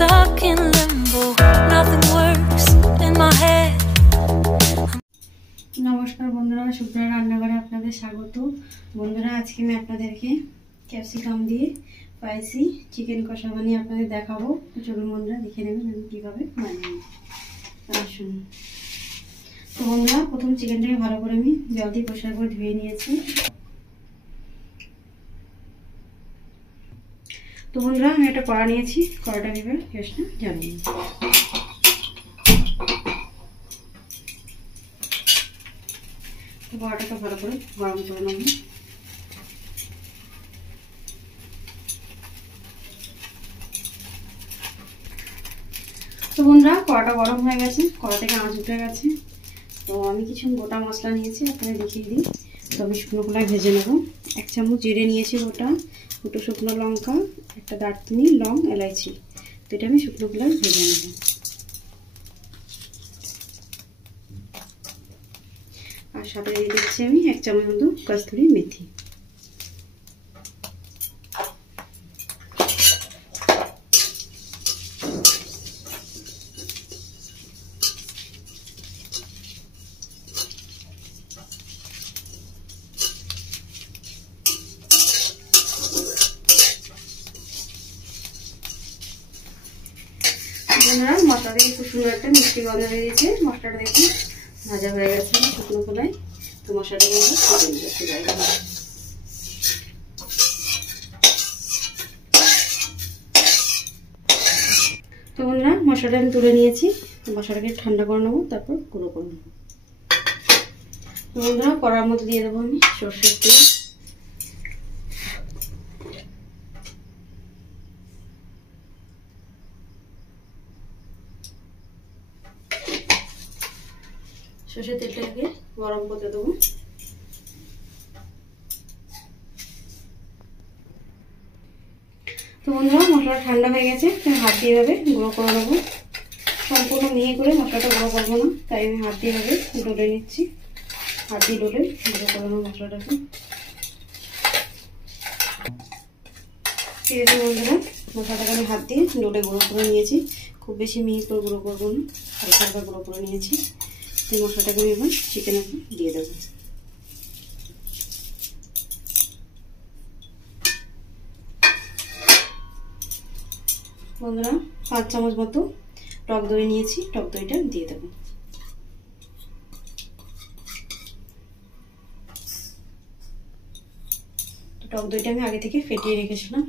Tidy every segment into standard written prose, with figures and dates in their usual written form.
stuck in limbo. Nothing works in my head. নমস্কার বন্ধুরা, সুপ্রিয়া রান্নাঘরে আপনাদের স্বাগত। বন্ধুরা, আজকে আমি আপনাদেরকে ক্যাপসিকাম দিয়ে স্পাইসি চিকেন কষা বানিয়ে আপনাদের দেখাবো। তো চলুন বন্ধুরা, দেখে নেবেন আমি কীভাবে বানিয়ে। আসুন। তো বন্ধুরা, প্রথম চিকেনটাকে ভালো করে আমি জল দিয়ে পরিষ্কার করে ধুয়ে নিয়েছি। তো বন্ধুরা, আমি একটা কড়া নিয়েছি, কড়াটা এবার গ্যাসটা জ্বালিয়ে কড়াটাকে ভালো করে গরম করে নেব। তো বন্ধুরা, কড়াটা গরম হয়ে গেছে, কড়া থেকে আঁচ উঠে গেছে। তো আমি কিছু গোটা মশলা নিয়েছি, আপনাদের দেখিয়ে দিই। তো আমি শুকনো কলায় ভেজে নেব। 1 চামচ জিরে নিয়েছি গোটা, 2টো শুকনো লঙ্কা, একটা দারচিনি, লং, এলাইচি। তো এটা আমি শুকনো কলায় ভেজে নেব। আর সাথে দিয়ে দিচ্ছি আমি 1 চামচ মতো কস্তুরি মেথি। মশলা দিয়ে খুব সুন্দর একটা মিষ্টি গন্ধ বেরিয়েছে। মশলাটা দেখুন ভাজা হয়ে গেছে শুকনো কলায়। তো মশলাটাকে আমরা তুলে নিচ্ছি বাইরে। তো বন্ধুরা, মশলাটা আমি তুলে নিয়েছি। মশলাটাকে ঠান্ডা করে নেবো, তারপর গুঁড়ো করে নেবো। তো বন্ধুরা, কড়ার মধ্যে দিয়ে দেবো আমি সরষের তেল। সরষের তেলটাকে গরম করতে দেবো। তো বন্ধুরা, মশলা ঠান্ডা হয়ে গেছে, হাত দিয়ে এভাবে গুঁড়ো করে নেবো। সম্পূর্ণ মিহি করে মশলাটা গুঁড়ো করবো না, তাই আমি হাত দিয়ে এভাবে ডলে নিচ্ছি। হাত দিয়ে ডলে গুঁড়ো করে নেবো মশলাটাকে। ঠিক আছে বন্ধুরা, মশলাটাকে আমি হাত দিয়ে ডলে গুঁড়ো করে নিয়েছি। খুব বেশি মিহি করে গুঁড়ো করবো না, হালকা হালকা গুঁড়ো করে নিয়েছি। এই মশলাটাকে আমি এবার চিকেনে দিয়ে দেবো। বন্ধুরা, 5 চামচ মতো টক দই নিয়েছি, টক দইটা দিয়ে দেবো। টক দইটা আমি আগে থেকে ফেটিয়ে রেখেছিলাম।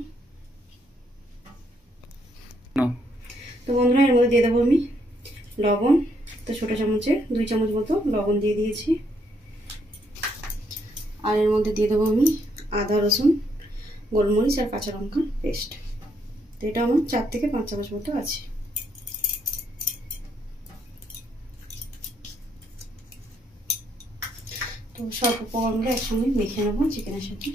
তো বন্ধুরা, এর মধ্যে দিয়ে দেবো আমি লবণ। তো ছোটো চামচে 2 চামচ মতো লবণ দিয়ে দিয়েছি। আর এর মধ্যে দিয়ে দেবো আমি আদা, রসুন, গোলমরিচ আর কাঁচা লঙ্কার পেস্ট। তো এটা আমার 4 থেকে 5 চামচ মতো আছে। তো সব উপকরণটা একসঙ্গে মেখে নেবো চিকেনের সাথে।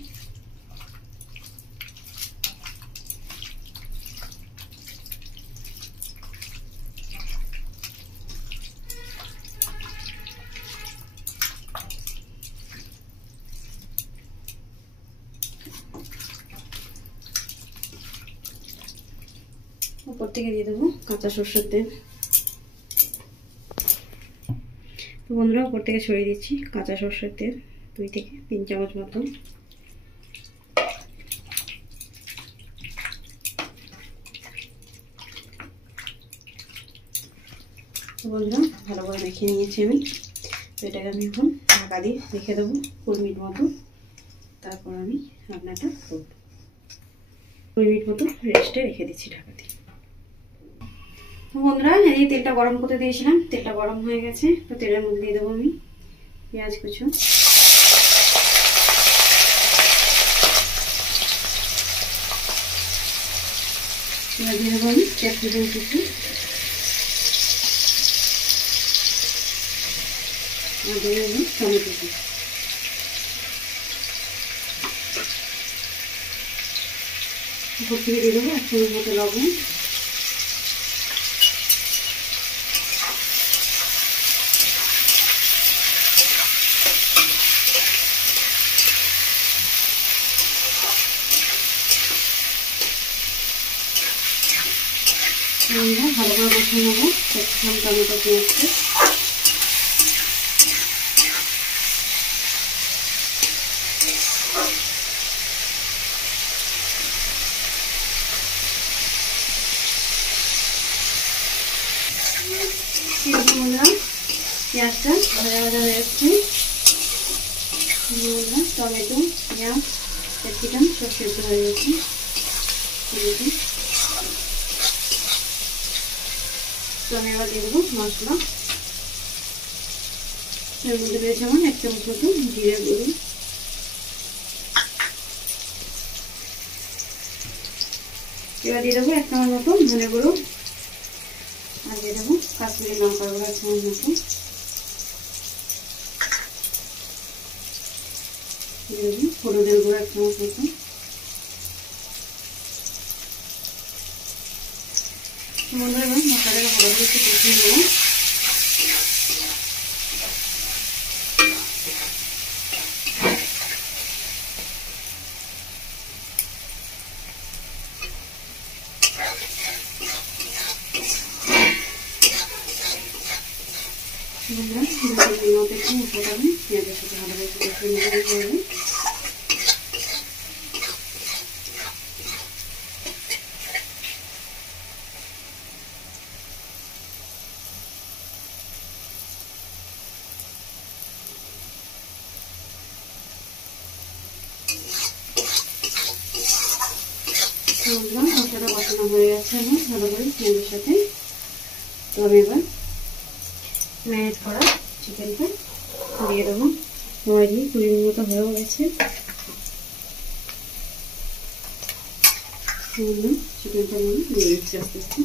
উপর থেকে দিয়ে দেবো কাঁচা সরষের তেল। তো বন্ধুরা, উপর থেকে ছড়িয়ে দিচ্ছি কাঁচা সরষের তেল 2 থেকে 3 চামচ মতো। তো বন্ধুরা, ভালো করে মেখে নিয়েছি আমি। তো এটাকে আমি এখন ঢাকা দিয়ে রেখে দেবো 20 মিনিট মতো। তারপর আমি রান্নাটা করব। 20 মিনিট মতো রেস্টে রেখে দিচ্ছি ঢাকা দিয়ে। তো বন্ধুরা, এই তেলটা গরম করতে দিয়েছিলাম, তেলটা গরম হয়ে গেছে। তো তেলের মধ্যে দিয়ে দেবো আমি পেঁয়াজ কুচো, এবার দিয়ে দেবো আমি ক্যাপসিকাম কুচো, আর দিয়ে দেবো টমেটো কুচো। উপর থেকে দিয়ে দেবো 1 চামচ মতো লবণ। ভালো করে বসিয়ে নেবো ক্যাপসিকাম টমেটো পেঁয়াজকে। পেঁয়াজটা ভাজা ভাজা হয়ে যাচ্ছে, টমেটো পেঁয়াজ ক্যাপসিকাম সব সেদ্ধ হয়ে গেছে। তো আমি এবার দিয়ে দেবো মশলা। এর মধ্যে রয়েছে আমার 1 চামচ মতো জিরে গুঁড়ো, এবার দিয়ে দেবো 1 চামচ মতো ধনে গুঁড়ো, আর দিয়ে দেবো কাশ্মীরি লঙ্কা গুঁড়ো 1 চামচ মতো, দিয়ে দেবো হলুদের গুঁড়ো 1 চামচ মতো, বন্ধুরা এবার মশলাটাকে ভালো করে একটু কষিয়ে নেবো। মশলাটাকে পেঁয়াজের সাথে ভালো করে কষিয়ে নেবো। মশলাটা কষানো হয়ে গেছে আমার ভালো করে পেঁয়াজের সাথে। তো আমি এবার ম্যারিনেট করা চিকেনটা দিয়ে দেবো। অলরেডি 20 মিনিট মতো হয়েও গেছে। চিকেনটা আমি দিয়ে দিচ্ছি আস্তে আস্তে।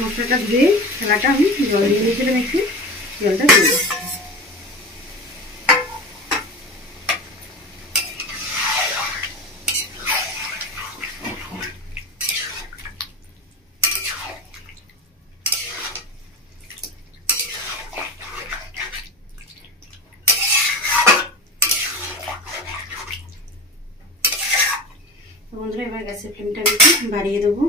মশলাটা ধুয়ে থালাটা আমি জল দিয়ে দিয়েছিলাম, একটু জলটা দিয়ে দিই। বন্ধুরা এবার গ্যাসের ফ্লেমটা একটু বাড়িয়ে দেবো।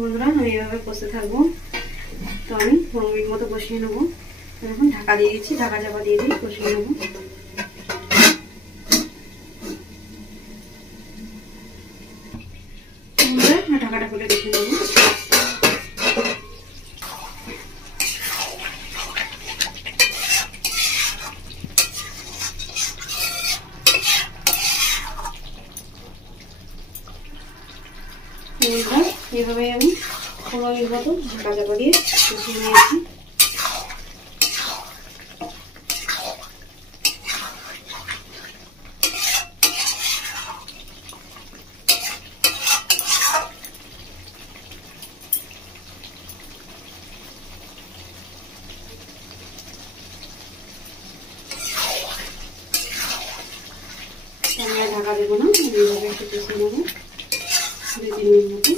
বন্ধুরা আমি এভাবে কষতে থাকবো। তো আমি 15 মিনিট মতো কষিয়ে নেবো। এখন ঢাকা দিয়ে দিচ্ছি, ঢাকা চাপা দিয়ে দিয়ে কষিয়ে নেবো। ঢাকাটা খুলে দেখে নেবো। এইভাবে আমি 15 মিনিট মতো ঢাকা চাপা দিয়ে কষিয়ে নিয়েছি। আমি আর ঢাকা দেবো না, এইভাবে একটু কষিয়ে নেবো 2-3 মিনিট মতো।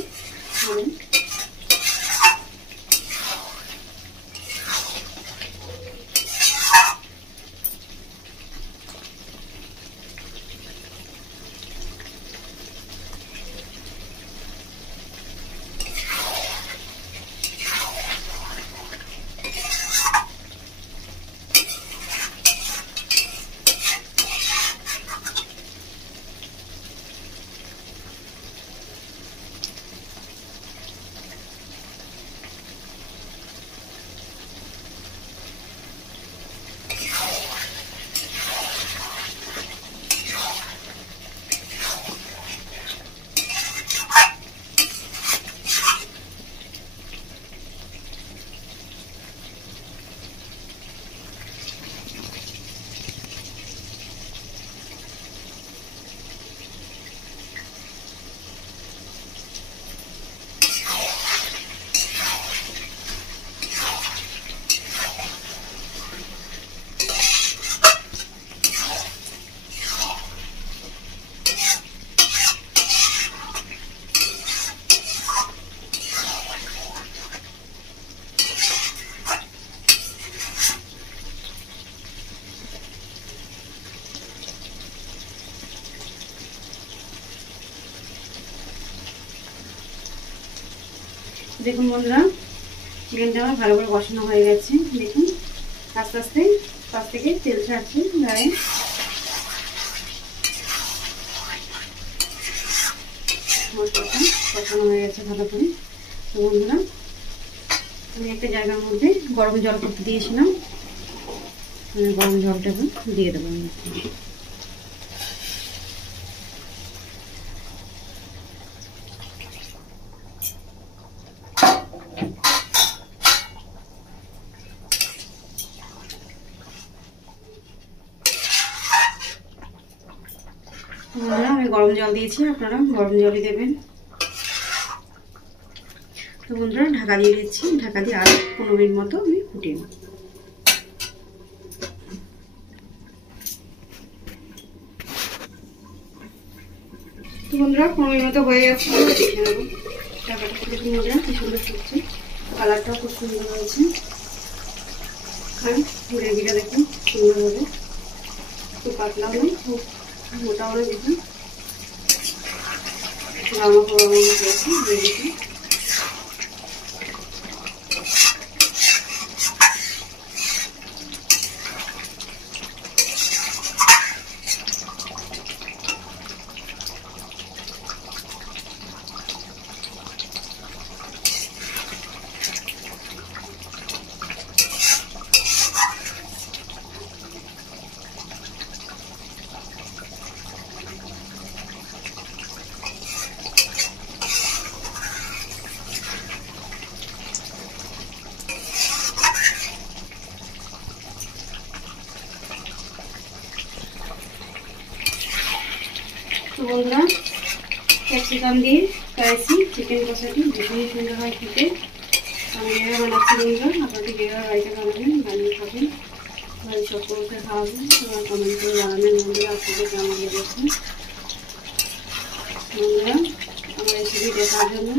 দেখুন বন্ধুরা, চিকেনটা আমার ভালো করে কষানো হয়ে গেছে। দেখুন আস্তে আস্তে পাশ থেকে তেল ছাড়ছে গায়ে। মশলাটা কষানো হয়ে গেছে ভালো করে। তো বন্ধুরা, আমি একটা জায়গার মধ্যে গরম জল করতে দিয়েছিলাম, গরম জলটা দিয়ে দেবো। আমি গরম জল দিয়েছি, আপনারা গরম জলই দেবেন। তো বন্ধুরা, ঢাকা দিয়ে দিচ্ছি। ঢাকা দিয়ে আর 15 মিনিট মতো আমি ফুটিয়ে নেব। তো বন্ধুরা, 15 মিনিট মতো হয়ে গেছে, দেখে নেবো ঢাকাটা। দেখুন বন্ধুরা, কি সুন্দর ফুটছে, কালারটাও খুব সুন্দর হয়েছে। আর গ্রেভিটা দেখুন সুন্দর হবে, খুব পাতলাও নেই, খুব মোটাও নেই। দেখুন গামা গরম হয়েছে গ্রেভিটা। তো বন্ধুরা, ক্যাপসিকাম দিয়ে করেছি চিকেন কষাটি, ভীষণই সুন্দর হয় খেতে। আমি যেভাবে বানাচ্ছি বন্ধুরা, আপনাদের যেভাবে বাড়িতে বানাবেন, বানিয়ে খাবেন, বাড়ির সকলকে খাওয়াবেন। তোমার কমেন্ট করে জানাবেন বন্ধুরা আপনাদের কেমন লেগেছে। বন্ধুরা, আমার রেসিপি দেখার জন্য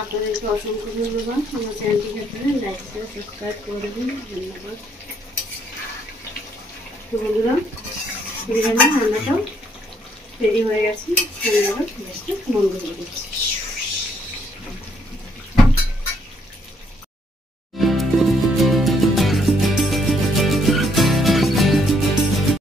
আপনাদেরকে অসংখ্য ধন্যবাদ। আমার চ্যানেলটিকে আপনারা লাইক করে সাবস্ক্রাইব করে দেবেন। ধন্যবাদ। তো বন্ধুরা, বিরিয়ানি রান্নাটাও রেডি হয়ে গেছে। আমি আবার গ্যাসটা বন্ধ করে দিচ্ছি।